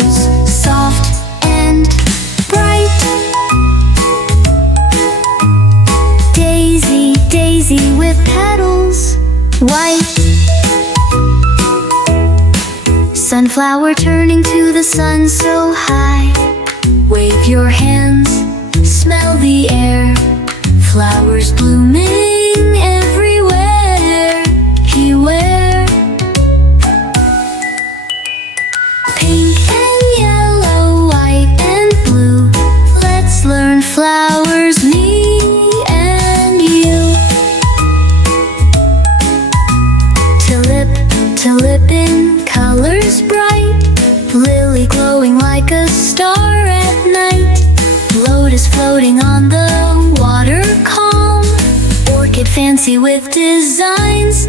rose, soft and bright. Daisy, daisy with petals white. Sunflower turning to the sun so high. Wave your hands, smell the air. Flowers blooming everywhere. Beware. Pink and yellow, white and blue. Let's learn flowers, me and you. Tulip, tulip in colors bright. Lily glowing like a star at night. Lotus floating on the water calm. Orchid fancy with designs.